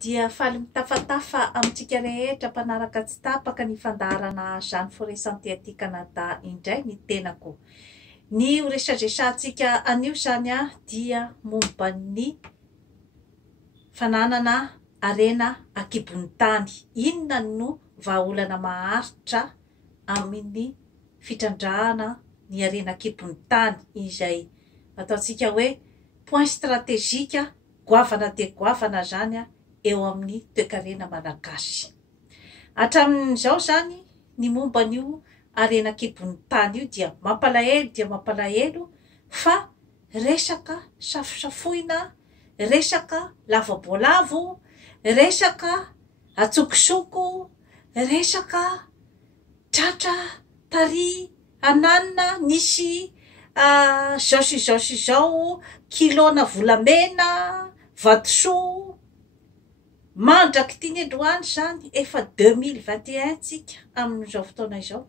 dia faly mitafatafa amintsika rehetra mpanaraka tsy tapaka ny fandaharana Jeanne Forêt Santé aty Canada indray ny tenako. Ny resadresantsika anio zany dia momba ny fananana arena akibon'ny tany. Inona no vahaolana maharitra amin'ny fitrandrahana ny arena akibon'ny tany izay ataontsika hoe point stratégique goavana dia goavana zany eo amin'ny toekarena malagasy. Hatramin'izao zany ny momba an'io arena akibon'ny tany io dia mampalahelo fa resaka safosafoina, resaka lavaboalavo, resaka atsokosoko, resaka tratra tary ananina nisy zao kilona volamena vatosoa mandraky tiny androany zany efa 2021 tsika amin'izao fotoana izao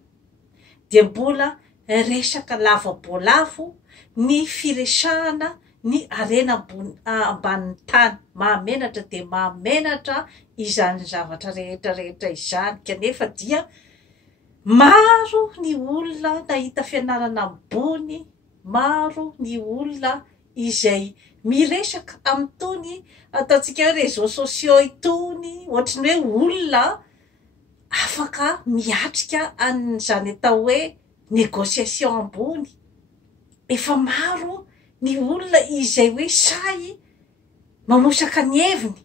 dia mbola resaka lavaboalavo ny firesahana ny arena ambanin'ny tany mahamenatra dia mahamenatra izany zavatra rehetra izany kanefa dia maro ny olona nahita fianarana ambony, maro ny olona izay miresaka amin'itony ataontsika hoe réseaux sociaux itony, ohatrany hoe olona afaka miatrika an'izany atao hoe négociation ambony. Efa maro ny olona izay hoe say mamosaka ny heviny,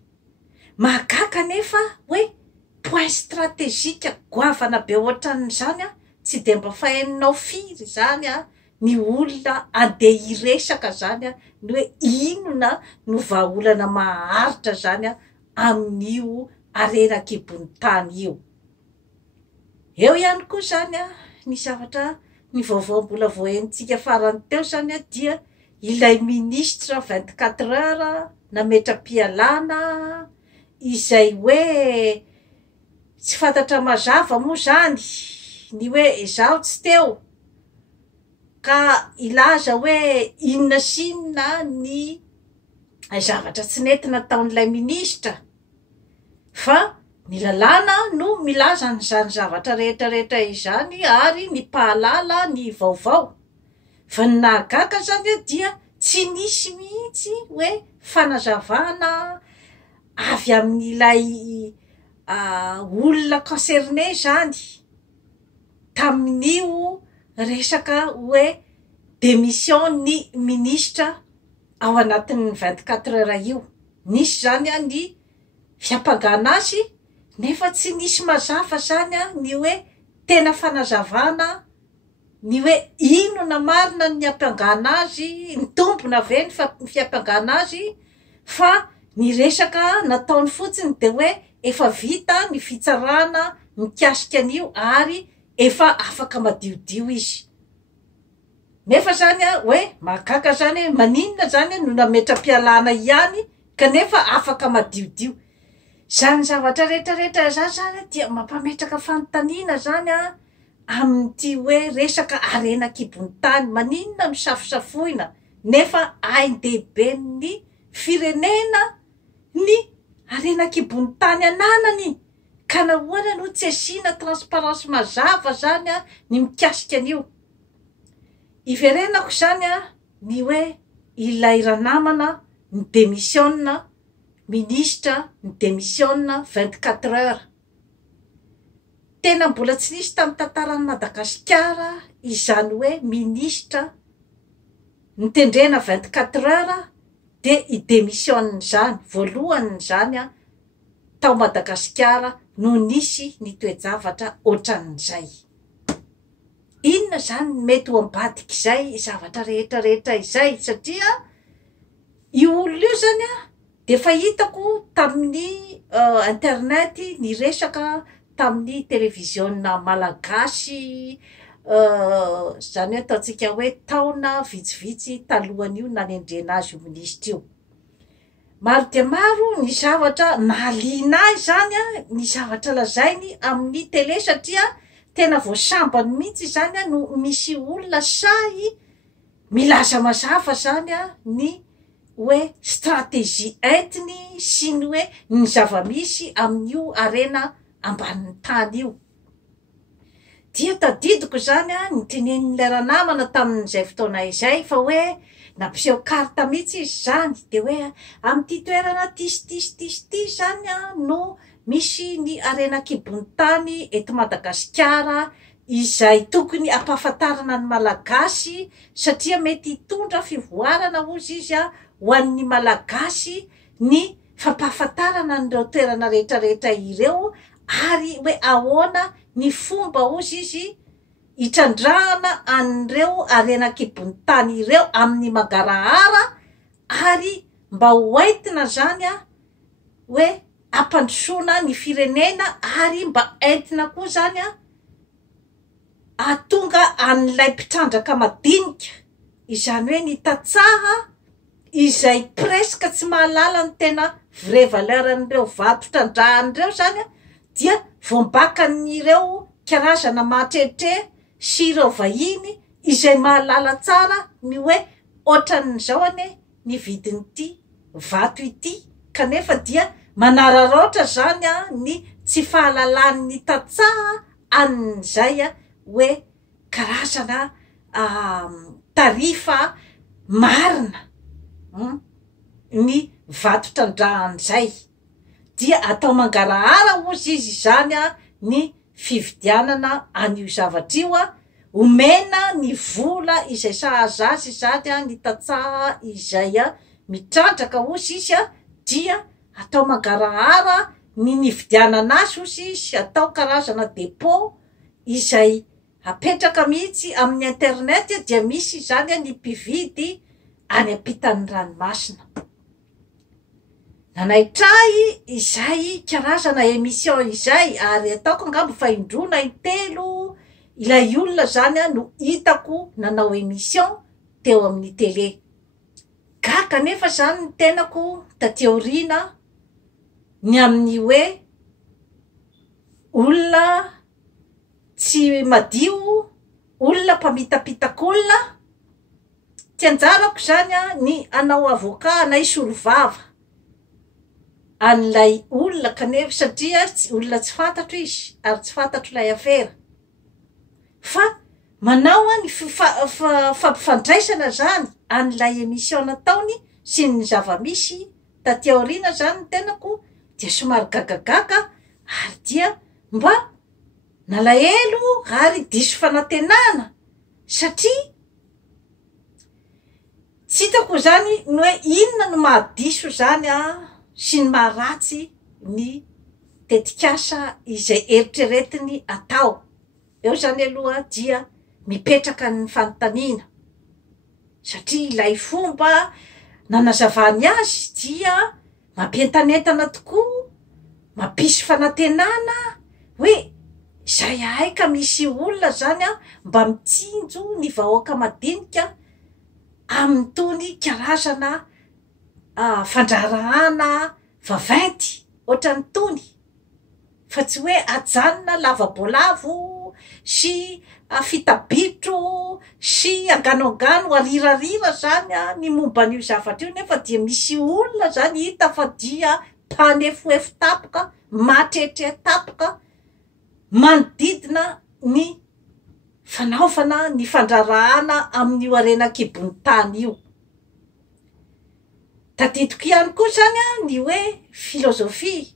mahagaga nefa hoe point stratégique goavana be ohatran'izany tsy dia mba faheninao firy zany ny olona andeha hiresaka zany ny hoe inona no vahaolana maharitra zany amin'io arena akibon'ny tany io. Eo ihany koa zany ny zavatra ny vaovao mbola voahenitsika farany teo zany dia ilay ministre 24 heures nametra-pialana izay hoe tsy fantatra mazava moa zany ny hoe izaho tsy teo ka ilaza hoe inona sinona ny zavatra tsy nety nataon'ilay ministra fa ny lalàna no milaza n'izany zavatra rehetra izany ary ny pahalala ny vaovao fa ny nahagaga zany dia tsy nisy mihitsy hoe fanazavana avy amin'ilay olona concerné zany tamin'io resaka hoe démission ny ministra ao anatin'ny 24 heures io. Nisy zany ny fiapangana azy nefa tsy nisy mazava zany ny hoe tena fanazavana ny hoe inona marina ny ampiangana azy, ny tombona ve ny fiapangana azy fa ny resaka nataony fotsiny dia hoe efa vita ny fitsarana mikasika an'io ary efa afaka madiodio izy. Nefa zany hoe mahagaga zany maninona zany no nametra-pialana ihany kanefa afaka madiodio. Zany zavatra rehetra zany dia mampametraka fanontaniana zany amin'ity hoe resaka arena akibon'ny tany. Maninona misafosafoina nefa hain-dehibe ny firenena ny arena akibon'ny tany ananany ka nahoana no tsy asiana transparence mazava zany ny mikasika an'io. Iverenako zany ny hoe ilay ranamana ny démissionna ministre ny démissionna 24 heures. Tena mbola tsy nisy tamin'ny tantaran'i Madagasikara izany hoe ministra nitendrena 24 heures dia i-démissionne zany. Voalohany zany tao Madagasikara no nisy ny toe-javatra ohatran'izay. Inona zany mety ho ambadika izay zavatra rehetra izay satria io olona io zany dia fahitako tamin'ny internet ny resaka tamin'ny televisionna malagasy zany ataontsika hoe taona vitsivitsy talohan'io nanendrena azy io ministra io. Maro dia maro ny zavatra nahaliana azy zany ny zavatra lazainy amin'ny télé satria tena voasambany mihitsy zany no misy olona say milaza mazava zany ny hoe stratégie entiny sy ny hoe ny zava-misy amin'io arena ambanin'ny tany io. Dia tadidiko zany ny tenenin'ilay ranamana tamin'izay fotoana izay fa hoe nampiseho karta mihitsy izy zany de hoe amin'ity toerana tisy zany no misy ny arena kibon'ny tany eto Madagasikara izay tokony ampahafantarana ny malagasy satria mety hitondra fivoarana ozy izy ho an'ny malagasy ny fampahafantarana n'ireo toerana rehetrarehetra ireo ary hoe ahoana ny fomba ozy izy hitrandrahana an'ireo arena kibon'ny tany ireo amin'ny mangarahara ary mba hoentina zany hoe ampandrosoana ny firenena ary mba entina koa zany atonga an'ilay mpitrandraka madinika izany hoe ny tatsaha izay presque tsy mahalala ny tena vraie valeur n'ireo vato trandrahan'ireo zany dia voambakan'ireo karazana mahatre sy ireo vahiny izay mahalala tsara ny hoe ohatran'izao ane ny vidin'ity vato ity kanefa dia manararoatra zany ny tsy fahalalan'ny tatsaha an'izay hoe karazana tarifa marina ny vato trandrahan'izay dia atao mangarahara ozy izy zany ny fividianana an'io zavatra io omena ny vola izay sahaza azy zany ny tatsaha izay mitrandraka ozy izy dia atao mangarahara ny nividianana azy ozy izy atao karazana dépôt izay apetraka mihitsy amin'ny internet dia misy zany ny mpividy any ampitan'ny ranomasina. Nanaitray izay karazana émission izay ary ataoko angamba fa indrona intelo ilay olona zany no hitako nanao émission teo amin'ny télé. Ka kanefa zany ny tenako taty aoriana ny amin'ny hoe olona tsy madio, olona mpamitapitak'olona, tianjarako zany ny anao avocat na isolovava an'ilay olona kanefa satria olona tsy fantatro izy ary tsy fantatro ilay afera fa manao ny fampifandraisana zany an'ilay émission nataony sy ny zava-misy taty aoriana zany ny tenako dia somary gagagaga ary dia mba nalahelo ary diso fanantenana satria tsy hitako zany ny hoe inona no mahadiso zany sy ny maharatsy ny tetikasa izay eritreretiny atao eo zany aloha dia mipetraka ny fanontaniana satria ilay fomba nanazavany azy dia mampientanentana tokoa mampisy fanantenana hoe zay aika misy olona zany mba mitsinjo ny vahoaka madinika amin'ny tony karazana fandrarahana vaventy ohatrany tony fa tsy hoe ajanona lavabolavo sy fitabitro sy anganoangano arirarira zany ny momba an'io zavatra io nefa dia misy olona zany hita fa dia mpanefoefo tapoka matretre tapoka manodidina ny fanaovana ny fandrarahana amin'io arena kibon'ny tany io. Tadidiko ihany koa zany ny hoe filôzofia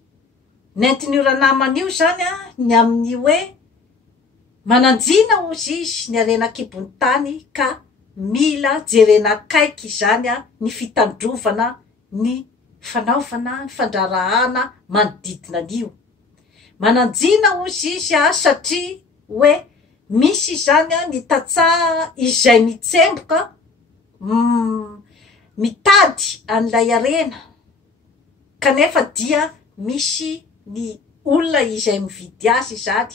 nentin'io ranaman'io zany ny amin'ny hoe mananjina ozy izy ny arena kibon'ny tany ka mila jerena akaiky zany ny fitandrovana ny fanaovana ny fandrarahana manodidina an'io. Mananjina ozy izy satria hoe misy zany ny tatsaha izay mitsemboka mitady an'ilay arena kanefa dia misy ny olona izay mividy azy zany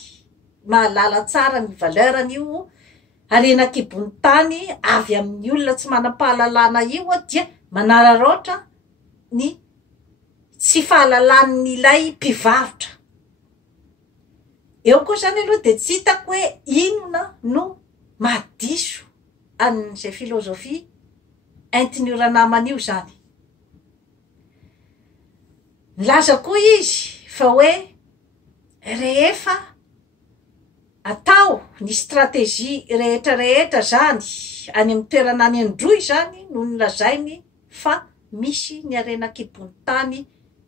mahalala tsara ny valeuranyio arena kibon'ny tany avy amin'ny olona tsy manam-pahalalana io dia manararoatra ny tsy fahalalan'ilay mpivarotra. Eo koa zany aloha de tsy hitako hoe inona no mahadiso an'izay filôzofia entin'io ranaman'io zany Nilaza koa izy fa hoe rehefa atao ny stratégie rehetrarehetra zany any amin'ny toerana any androy zany no nilazainy fa misy ny arena kibony tany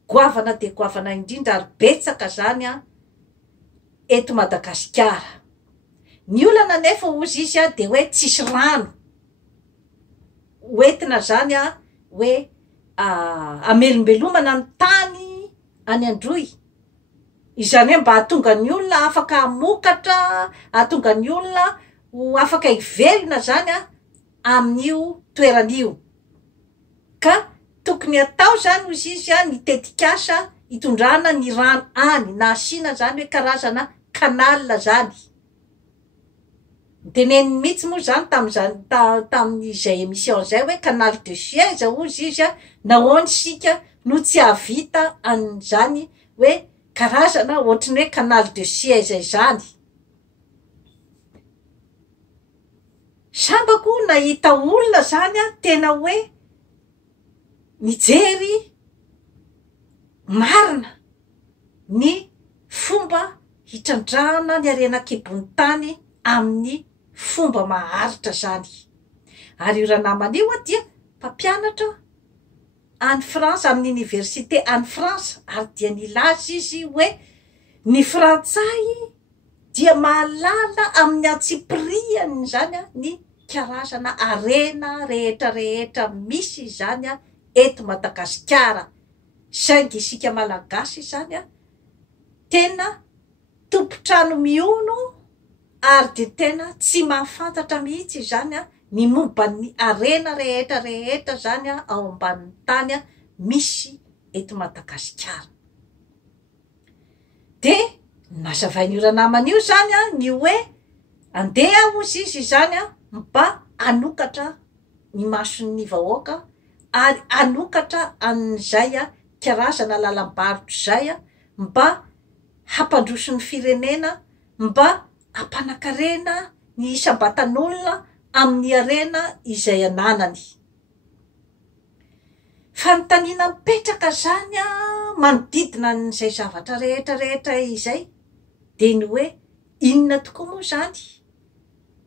goavana de goavana indrindra ary betsaka zany a eto Madagasikara. Ny olana nefa ozy izy a de hoe tsisy rano hoentina zany a hoe amelombelomana ny tany any androy, izany hoe mba hahatonga ny olona afaka hamokatra, hahatonga ny olona ho afaka hivelona zany a amin'io toeran'io. Ka tokony atao zany ozy izy a ny tetikasa hitondrana ny rano any na asina zany hoe karazana kanala zany. Teneny mihitsy moa zany tamin'izay émission zay hoe canal de Suez ozy izy a nahoany sika no tsy havita an'izany hoe karazana ohatrany hoe canal de Suez zany. Sambako nahita olona zany a tena hoe mijery marina ny fomba hitrandrana ny arena kibony tany amin'ny fomba maharitra zany. Ary io ranamana io a dia mpampianatra any France, amin'ny université any France, ary dia nilaza izy hoe ny frantsay dia mahalala amin'ny atsipriany zany a ny karazana arena rehetrarehetra misy zany a eto Madagasikara. Saingy isika malagasy zany a tena tompotrano miono ary de tena tsy mahafantatra mihitsy zany a ny momba ny arena rehetrarehetra zany a ao ambanin'ny tany a misy eto Madagasikara. De nazavain'io ranamana io zany a ny hoe andeha ozy izy zany a mba anokatra ny mason'ny vahoaka ary anokatra an'izay a karazana lalam-barotra zay a mba hampandroso ny firenena, mba hampanakarena ny isam-batan'olona amin'ny arena izay ananany. Fanontaniana mipetraka zany a manodidina n'izay zavatra rehetrarehetra izay de ny hoe inona tokoa moa zany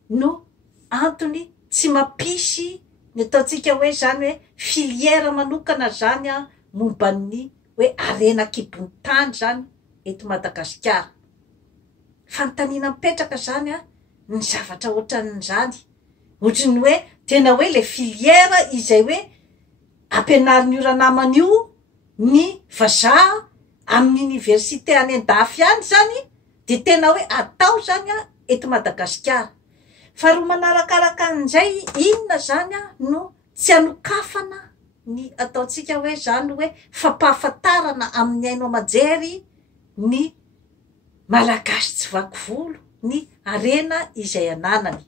no antony tsy mampisy ny ataontsika hoe zany hoe filière manokana zany a momba ny hoe arena kibony tany zany eto Madagasikara. Fanontaniana mipetraka zany a ny zavatra ohatran'izany, ohatrany hoe tena hoe le filière izay hoe ampianarin'io ranamana io ny vazaha amin'ny université any an-dafy any zany de tena hoe atao zany a eto Madagasikara. Fa ro manarakaraka an'izay inona zany a no tsy anokafana ny ataontsika hoe zany hoe fampahafantarana amin'ny aino amajery ny malagasy tsy vaky volo ny arena izay ananany.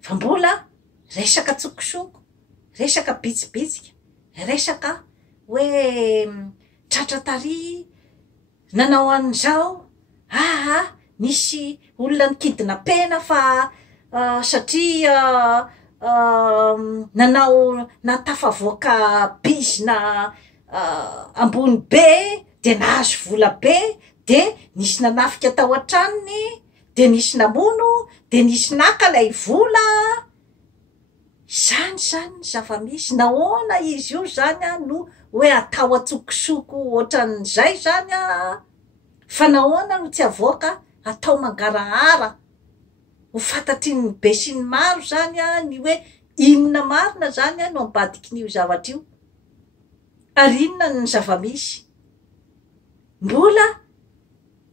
Fa mbola resaka tsokosoko, resaka bitsibitsika, resaka hoe tratra tary nanao an'izao, nisy olona nikidina pena fa satria nanao natafavoaka bizina ambony be de nahazo vola be de nisy nanafika tao an-tranony de nisy namono de nisy naka lay vola zany zava-misy. Nahoana izy io zany a no hoe atao atsokosoko ohatran'izay zany a, fa nahoana no tsy avoaka atao mangarahara ho fantatry ny be sy ny maro zany a ny hoe inona marina zany a no ambadikin'io zavatra io ary inona ny zava-misy. Mbola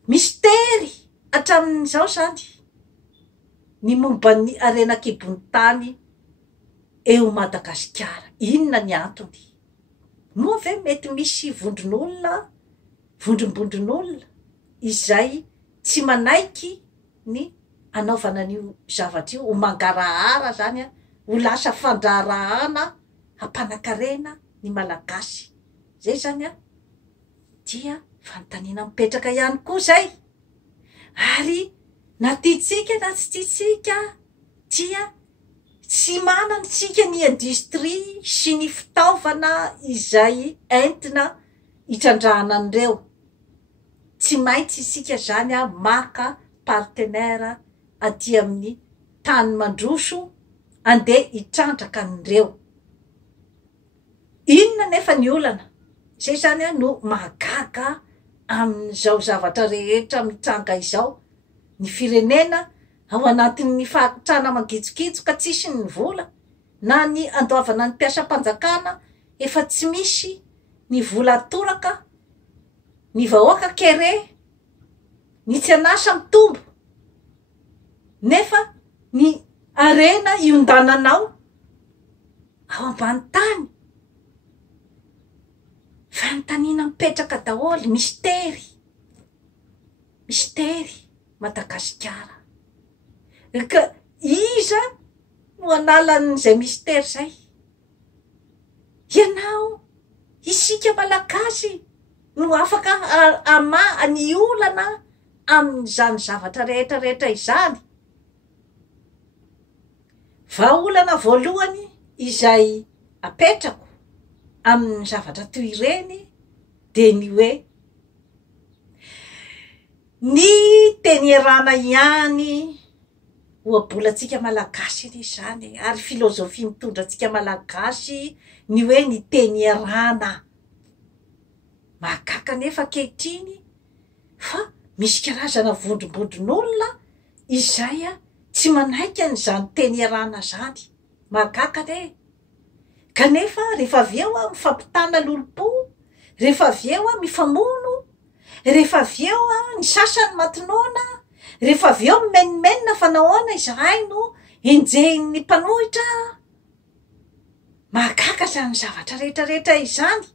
mistery hatramin'izao zany ny momba ny arena kibony tany eo Madagasikara. Inona ny antony? Moa ve mety misy vondron'olona, vondrombondron'olona izay tsy manaiky ny anaovana an'io zavatra io, ho mangarahara zany a, ho lasa fandrarahana hampanakarena ny malagasy. Zay zany a dia fanontaniana mipetraka ihany koa zay. Ary na tiatsika na tsy tiatsika dia tsy manantsika ny industrie sy ny fitaovana izay entina itrandrahana an'ireo. Tsy maintsy isika zany maka partenaira aty amin'ny tany mandroso andeha hitrandraka an'ireo. Inona nefa ny olana? Zay zany no mahagaga amin'izao zavatra rehetra mitranga izao. Ny firenena ao anatin'ny fahatrana magitsokitso ka tsisy ny vola, na ny andoavana ny mpiasam-panjakana efa tsy misy ny vola atoraka, ny vahoaka kere, ny tsy anasa mitombo, nefa ny arena iondananao ao ambany tany. Fanontaniana mipetraka daholo, mistery Madagasikara. Ka iza no analan'izay mistery zay? Ianao, isika malagasy no afaka ny olana amin'izany zavatra rehetra izany. Vahaolana voalohany izay apetrako amin'ny zavatra toy ireny de ny hoe ny teny iarana ihany oabolatsika malagasy ry zany, ary filozofia mitondra tsika malagasy ny hoe ny teny iarana. Mahakaka nefa ankehitriny fa misy karazana vondrombondron'olona izay tsy manaiky an'izany teny iarana zany. Mahakaka ne. Kanefa rehefa avy eo mifampitana lolo-po, rehefa avy eo mifamono, rehefa avy eo ny sasany matinoana, rehefa avy eo mimenimenina fa nahoana izahay no enjehin'ny mpanohitra. Mahakaka zany zavatra rehetrarehetra izany.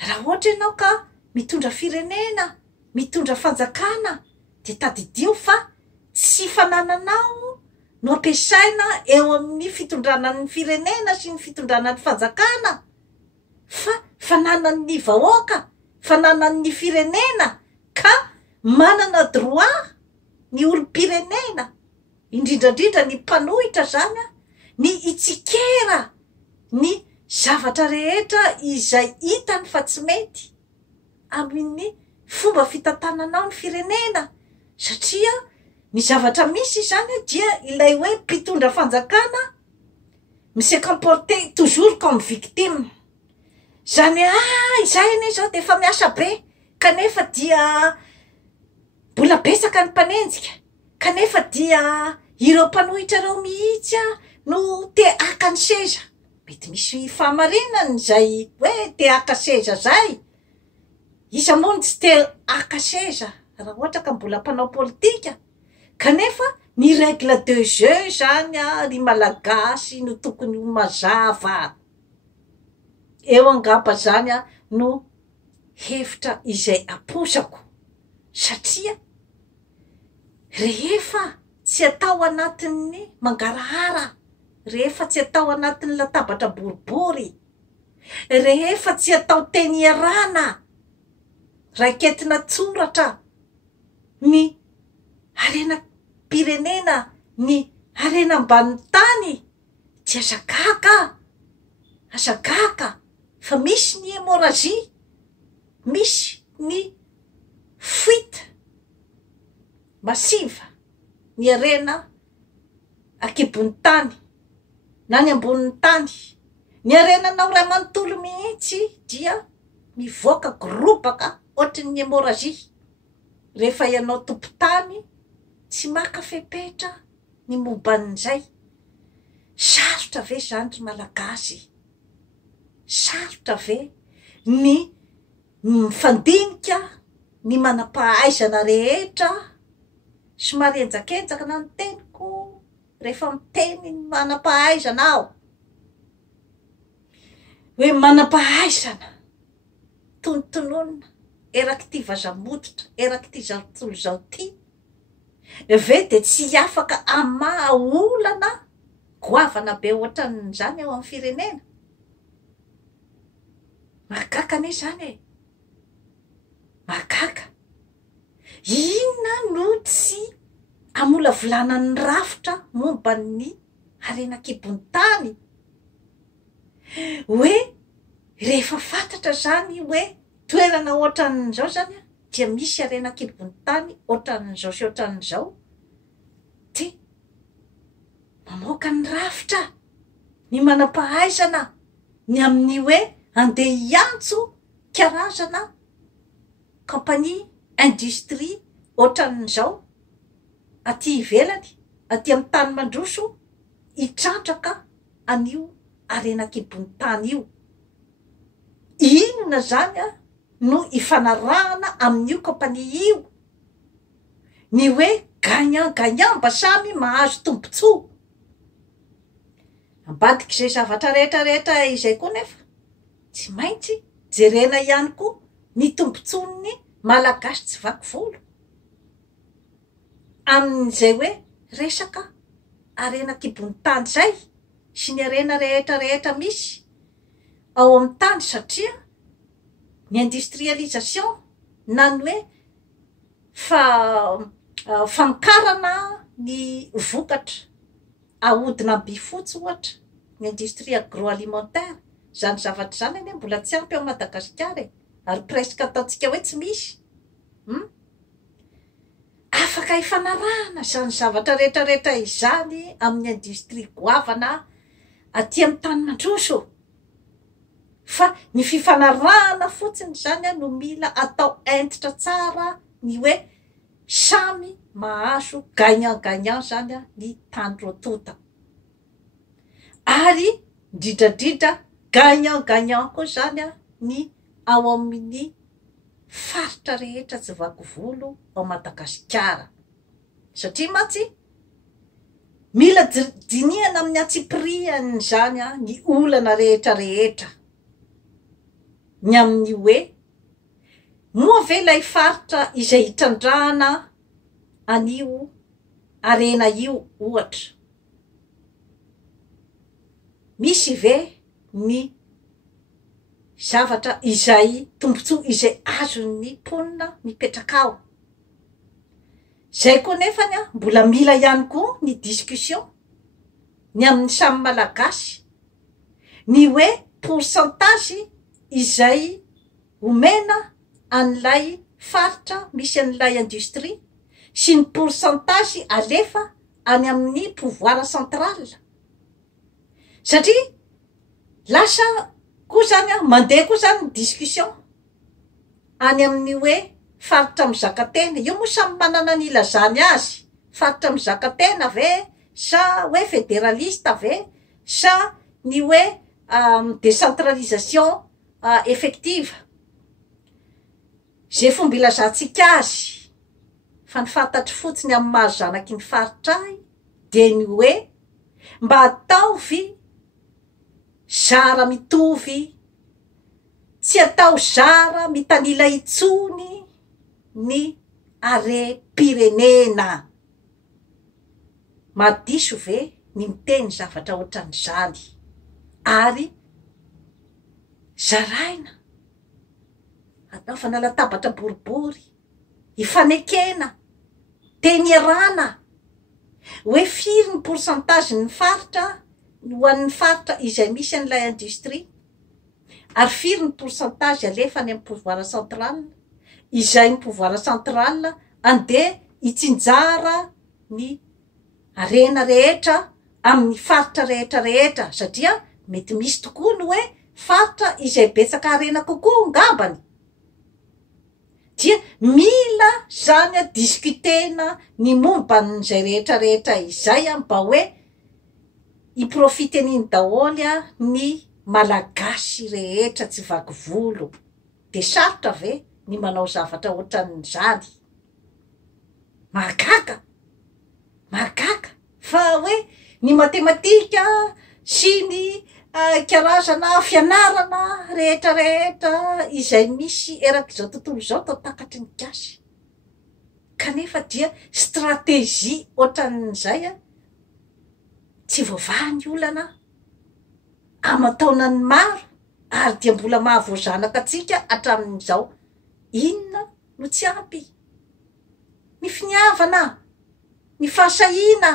Raha ohatra ianao ka mitondra firenena, mitondra fanjakana, de tadidio fa tsy fanananao no ampiasaina eo amin'ny fitondranan'ny firenena sy ny fitondranan'ny fanjakana, fa fananan'ny vahoaka, fananan'ny firenena, ka manana droit ny olom-pirenena, indrindrandrindra ny mpanohitra zany, ny itsikera ny zavatra rehetra izay hitany fa tsy mety amin'ny fomba fitantananao ny firenena. Satria ny zavatra misy zany dia ilay hoe mpitondra fanjakana se comporter toujours comme victime. Zany izay ane zao de efa miasa be, kanefa dia mbola besaka ny mpanenjika, kanefa dia ireo mpanohitra reo mihitsy no te aka ny seza. Mety misy fahamarinany zay hoe te aka seza zay. Isa moa tsy te aka seza raha ohatra ka mbola mpanao politika. Kanefa ny règle de jeu zany ry malagasy no tokony mazava. Eo angamba zany no hevitra izay aposako. Satria rehefa tsy atao anatin'ny mangarahara, rehefa tsy atao anatin'ny latabatra boribory, rehefa tsy atao teny iarana, raiketina tsoratra, ny harena pirenena, ny harena ambany tany, tsy azagaka fa misy ny hémorragie, misy ny fuite massive, ny harena akibon'ny tany na ny ambonin'ny tany. Ny harenanao ray manontolo mihitsy dia mivoaka gorobaka ohatry ny hémorragie. Rehefa ianao tompo-tany tsy maka fepetra ny momban'izay. Sarotra ve zany ry malagasy? Sarotra ve ny mifandinika, ny manam-pahaizana rehetra? Somary enjakenjaka na ny teniko rehefa miteny ny manam-pahaizana aho. Hoe manam-pahaizana, tonotononina, eraky ty vazamototra, eraky ty tontolo zao ty, ve de tsy afaka amaha olana goavana be ohatran'izany eo amin'ny firenena? Mahakaka ane zany e. Mahakaka. Inona no tsy amolavolana ny rafitra momba ny harena kibon'ny tany? Hoe rehefa fantatra zany hoe toerana ohatran'izao zany a dia misy arena kilibony tany ohatran'izao sy ohatran'izao ty mamoaka ny rafitra ny manam-pahaizana ny amin'ny hoe andeha hiantso karazana kompania industrie ohatran'izao aty ivelany aty amin'ny tany mandroso hitrandraka an'io arena kilibony tany io. Inona zany a no ifanarahana amin'io kompania io ny hoe gagnant mba samy mahazo tombontsoa. Ambadiky izay zavatra rehetrarehetra izay koa nefa tsy maintsy jerena ihany koa ny tombontsoan'ny malagasy tsy vaky volo amin'izay hoe resaka arena kilibony tany zay sy ny arena rehetrarehetra misy ao amin'ny tany satria ny industrialisation na ny hoe fankarana ny vokatra ahodina bifotsy ohatra ny industrie agroalimentaire zany zavatra zany ane mbola tsy ampy ao Madagasikara ary presque ataontsika hoe tsy misy afaka ifanarahana zany zavatra rehetrarehetra izany amin'ny industrie goavana aty amin'ny tany mandroso fa ny fifanarahana fotsiny zany a no mila atao entitra tsara ny hoe samy mahazo gagnant zany a ny tany rotota ary dridradrindra gagnant koa zany a ny ao amin'ny faritra rehetra tsy vaky volo ao Madagasikara satria mantsy mila dinihana amin'ny atsipiriany zany a ny olana rehetrarehetra ny amin'ny hoe moa ve ilay faritra izay hitrandrahana an'io arena io ohatra misy ve ny zavatra izay tombontsoa izay azon'ny mponina mipetraka ao zay koa nefany a mbola mila ihany koa ny discussion ny amin'ny samy malagasy ny hoe pourcentage izay omena an'ilay faritra misy an'ilay industrie sy ny pourcentage alefa any amin'ny pouvoir central satria lasa koa zany a mandeha koa zany ny discussion any amin'ny hoe faritra mizakatena io moa samy manana ny ilazany azy faritra mizakatena ve sa hoe fédéraliste ve sa ny hoe décentralisation effective zay fomba ilazantsika azy fa ny fantatry fotsiny amin'ny mahazanaky ny faritra ay de ny hoe mba ataovy zara mitovy tsy atao zara mitanila itsony ny are-pirenena madiso ve ny miteny zavatra ohatran'izany ary zaraina ataovana latabatra boribory ifanekena teny arana hoe firy ny pourcentage ny faritra ho an'ny faritra izay misy an'ilay industrie ary firy ny pourcentage alefa any amin'ny pouvoir central izay ny pouvoir central andeha hitsinjara ny arena rehetra amin'ny faritra rehetrarehetra satria mety misy tokoa ny hoe faritra izay betsaka arena kokoa ngambany dia mila zany a diskutena ny momban'izay rehetrarehetra izay a mba hoe hiprofiteniny daholy a ny malagasy rehetra tsy vaky volo de sarotra ve ny manao zavatra ohatran'izany mahagaga fa hoe ny matematika sy ny karazana fianarana rehetrarehetra izay misy erak'izao tontolo zao tao takatry ny gasy kanefa dia stratégie ohatran'izay a tsy voavahany olana amataonany maro ary dia mbola mahavoazanaka atsika hatramin'izao inona no tsy ampy ny finiavana ny fahasahina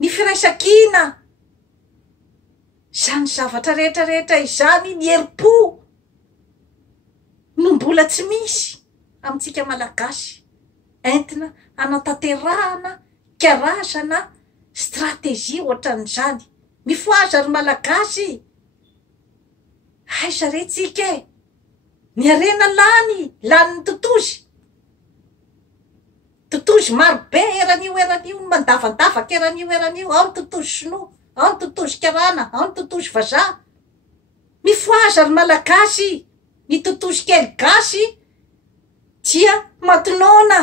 ny firaisakina zany zavatra rehetrarehetra izany ny herim-po mbola tsy misy amintsika malagasy entina anatanterahana karazana stratégie ohatran'izany. Mifoaza ry malagasy aiza retsika e, ny arena lany totozy marobe eran'io ny mandavandavaka eran'io ao ny totozy sinoa, ao ny totozy karana, ao ny totozy vazaha. Mifoaza ry malagasy, ny totozy kely gasy dia matinona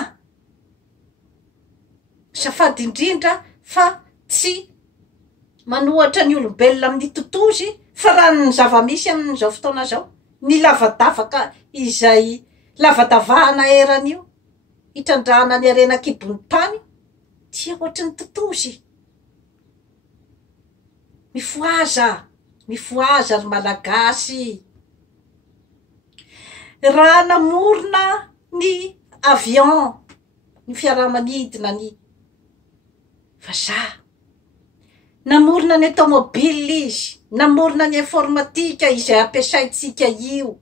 safady indrindra fa tsy manohatra ny olombelona amin'ny totozy fa raha ny zava-misy amin'izao fotoana zao, ny lavadavaka izay lavadavahana eran'io hitrandrahana ny arena kibony tany dia ohatry ny totozy. Mifoaza ry malagasy. Raha namorona ny avion, ny fiaramanidina ny vazaha, namorona ny automobile izy, namorona ny informatika izay ampiasaitsika io.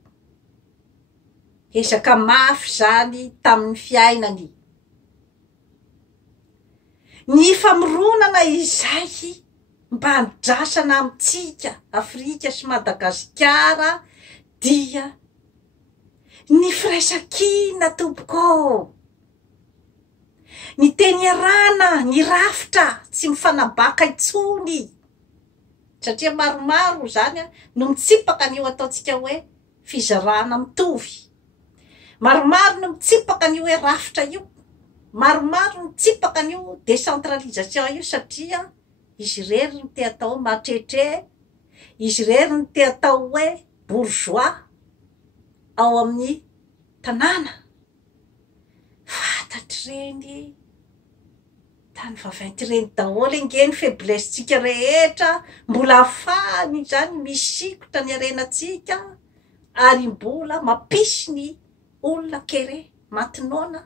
Ezaka mafy zany tamin'ny fiainany. Ny famoronana izay mba handrasana amintsika Afrika sy Madagasikara dia ny firaisan-kina tompoko, ny teny arana, ny rafitra tsy mifanabaka intsony, satria maromaro zany no mitsipaka an'io ataotsika hoe fizarana mitovy. Maromaro no mitsipaka an'io hoe rafitra io, maromaro no mitsipaka an'io décentralisation io, satria izy rery no te atao matretre, izy rery no te atao hoe bourgeois ao amin'ny tanàna. Fantatry reny tany vaventy reny daholo nge ny faiblesse-tsika rehetra, mbola afahany zany misikotra ny arenatsika ary mbola mampisy ny olona kere matinona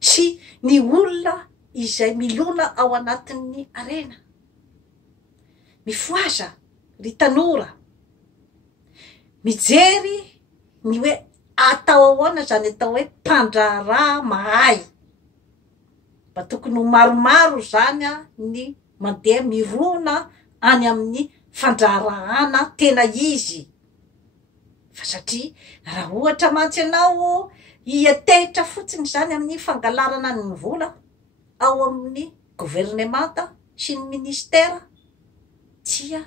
sy ny olona izay milona ao anatin'ny arena. Mifoaza ry tanora, mijery ny hoe atao ahoana zany atao hoe mpandraharaha mahay. Mba tokony maromaro zany ny mandeha mirona any amin'ny fandraharahana tena izy. Fa satria raha ohatra mantsy ianao hiatehitra fotsiny zany amin'ny fangalarana ny vola ao amin'ny gouvernemanta sy ny ministera, dia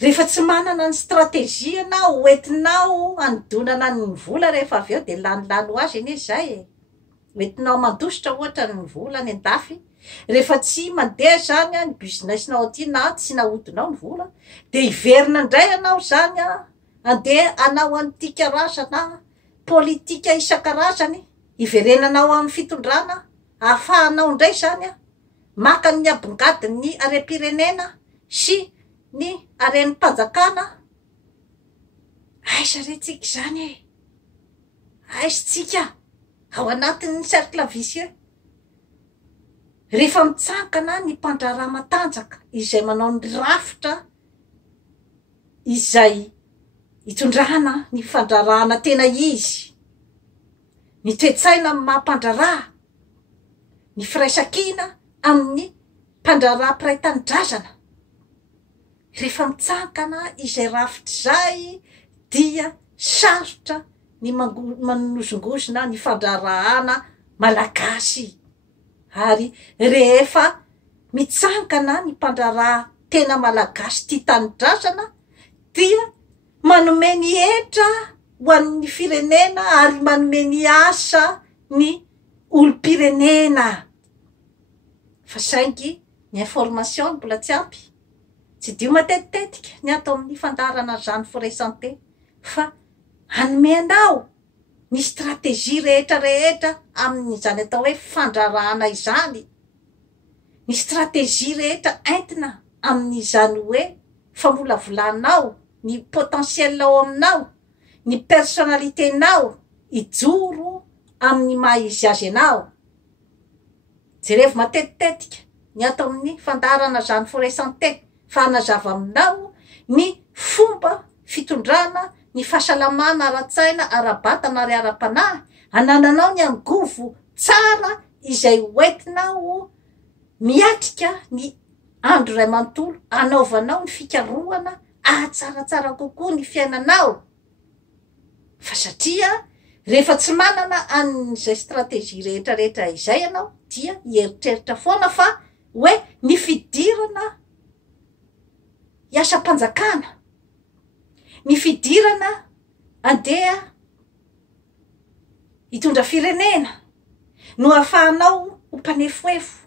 rehefa tsy manana ny stratégie anao entinao anodonana ny vola rehefa avy eo de lanilany ho azy eny zay e. Entinao mandositra ohatra ny vola ny andafy, rehefa tsy mandeha zany ny businessinao aty na tsy nahodinao ny vola, de iverina indray anao zany andeha anao an'ity karazana politika isan-karazany, iverenanao amin'ny fitondrana, ahafahanao indray zany maka ny abongadiny arem-pirenena sy ny arenim-panjakana. Aiza retsika zany e, aiza tsika ao anatin'ny cercle vicieux. Rehefa mitsankana ny mpandraharaha matanjaka izay manao ny rafitra izay hitondrahana ny fandrarahana tena izy, ny toe-tsaina amin'ny maha-mpandraraha, ny firaisan-kina amin'ny mpandraraha mpiray tanindrazana. Rehefa mitsankana izay rafitra zay dia sarotra ny manozongozona ny fandrarahana malagasy. Ary rehefa mitsankana ny mpandraraha tena malagasy tia tanindrazana dia manome ny hetra ho an'ny firenena ary manome ny asa ny olom-pirenena. Fa saingy ny information mbola tsy ampy, tsy dio matetitetika ny atao amin'ny fandarana zany forêt santé, fa anomenao ny stratégie rehetra amin'izany atao hoe fandrarahana izany, ny stratégie rehetra entina amin'izany hoe famolavolanao ny potentiel-nao aminao, ny personnalité-nao ijoro amin'ny maha izy azy anao. Jerevy matetitetika ny atao amin'ny fandarana zany forêt santé, fa hanazava aminao ny fomba fitondrana ny fahasalamana ara-tsaina ara-batana ary ara-panahy anananao ny angovo tsara izay hoentinao miatrika ny andro ray manontolo anaovanao ny fikarohana ahatsaratsara kokoa ny fiainanao fa satria rehefa tsy manana an'izay stratégie rehetrarehetra izay ianao dia hieritreritra foana fa hoe ny fidirana hiasa-panjakana ny fidirana andeha hitondra firenena no ahafahanao ho mpanefoefo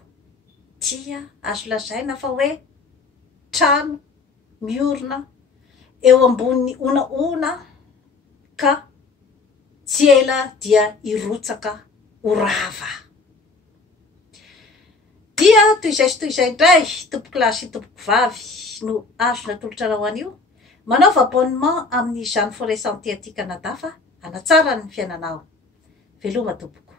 dia azo lazaina fa hoe trano miorina eo ambony onaona ka tsy ela dia irotsaka orava dia toy izay sy toy izay indray tompoko lahy sy tompoko vavy no azo natolotra raha ho an'io manaova abonnement amin'ny Jeanne Forêt Santé aty Canada fa hanatsara ny fiainanao veloma tompoko